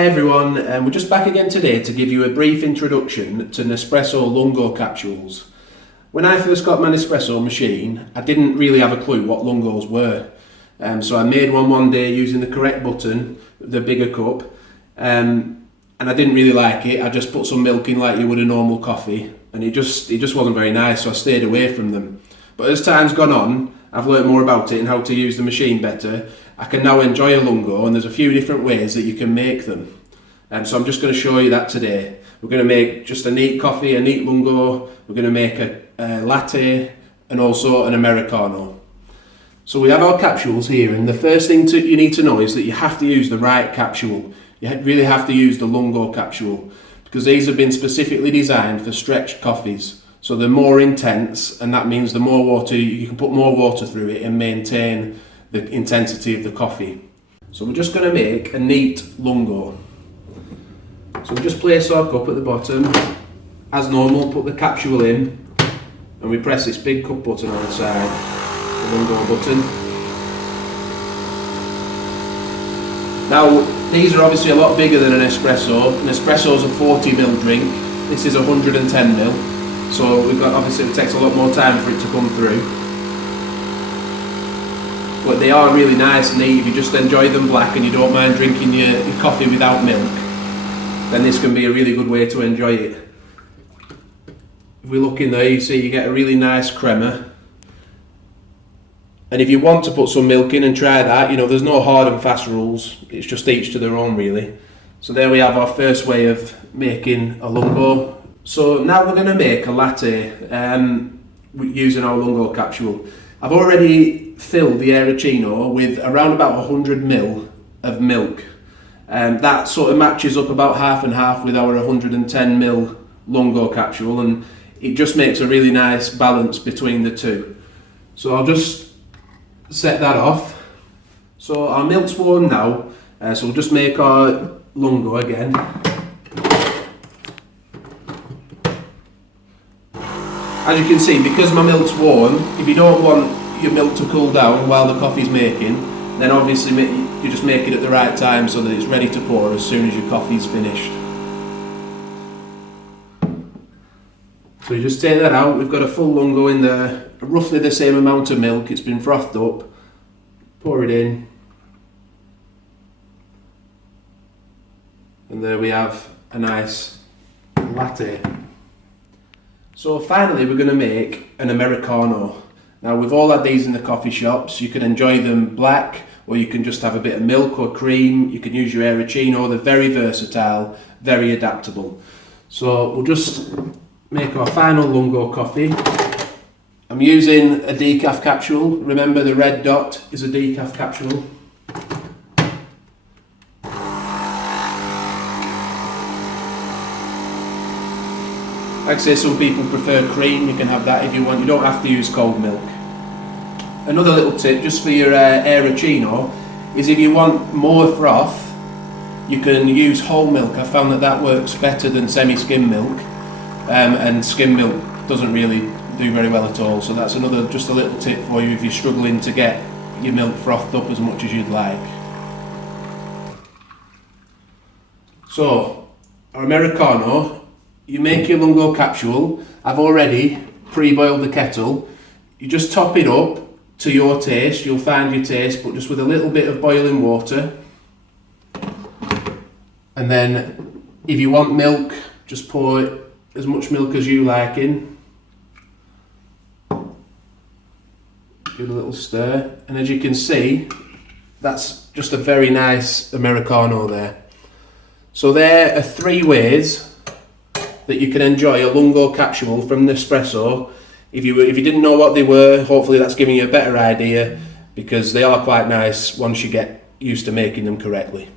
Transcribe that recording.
Hi everyone, we're just back again today to give you a brief introduction to Nespresso Lungo capsules. When I first got my Nespresso machine, I didn't really have a clue what Lungos were. So I made one day using the correct button, the bigger cup, and I didn't really like it. I just put some milk in like you would a normal coffee, and it just wasn't very nice, so I stayed away from them. But as time's gone on, I've learned more about it and how to use the machine better. I can now enjoy a Lungo, and there's a few different ways that you can make them. So I'm just going to show you that today. We're going to make just a neat coffee, a neat Lungo. We're going to make a latte and also an Americano. So we have our capsules here, and the first thing you need to know is that you have to use the right capsule. You really have to use the Lungo capsule because these have been specifically designed for stretched coffees. So they're more intense, and that means the more water, you can put more water through it and maintain the intensity of the coffee. So we're just going to make a neat Lungo. So we just place our cup at the bottom, as normal, put the capsule in, and we press this big cup button on the side, the Lungo button. Now, these are obviously a lot bigger than an espresso. An espresso is a 40ml drink, this is 110ml, so obviously it takes a lot more time for it to come through. But they are really nice and neat. If you just enjoy them black and you don't mind drinking your coffee without milk, then this can be a really good way to enjoy it. If we look in there, you see you get a really nice crema. And if you want to put some milk in and try that, there's no hard and fast rules. It's just each to their own, really. So there we have our first way of making a Lungo. So now we're going to make a latte using our Lungo capsule. I've already filled the Aeroccino with around about 100ml of milk. That sort of matches up about half and half with our 110ml Lungo capsule, and it just makes a really nice balance between the two. So I'll just set that off. So our milk's warm now, so we'll just make our Lungo again. As you can see, because my milk's warm, if you don't want your milk to cool down while the coffee's making, then obviously you just make it at the right time so that it's ready to pour as soon as your coffee's finished. So you just take that out. We've got a full Lungo in there, roughly the same amount of milk. It's been frothed up. Pour it in. And there we have a nice latte. So finally we're going to make an Americano. Now we've all had these in the coffee shops. You can enjoy them black, or you can just have a bit of milk or cream. You can use your Aeroccino. They're very versatile, very adaptable. So we'll just make our final Lungo coffee. I'm using a decaf capsule. Remember, the red dot is a decaf capsule. Like I say, some people prefer cream. You can have that if you want. You don't have to use cold milk. Another little tip just for your Aeroccino is if you want more froth, you can use whole milk. I found that works better than semi-skim milk, and skim milk doesn't really do very well at all. So that's just a little tip for you if you're struggling to get your milk frothed up as much as you'd like. So our Americano. You make your Lungo capsule. I've already pre-boiled the kettle. You just top it up to your taste. You'll find your taste, but just with a little bit of boiling water. And then if you want milk, just pour as much milk as you like in. Give it a little stir. And as you can see, that's just a very nice Americano there. So there are 3 ways that you can enjoy a Lungo capsule from Nespresso. If you didn't know what they were, hopefully that's giving you a better idea, because they are quite nice once you get used to making them correctly.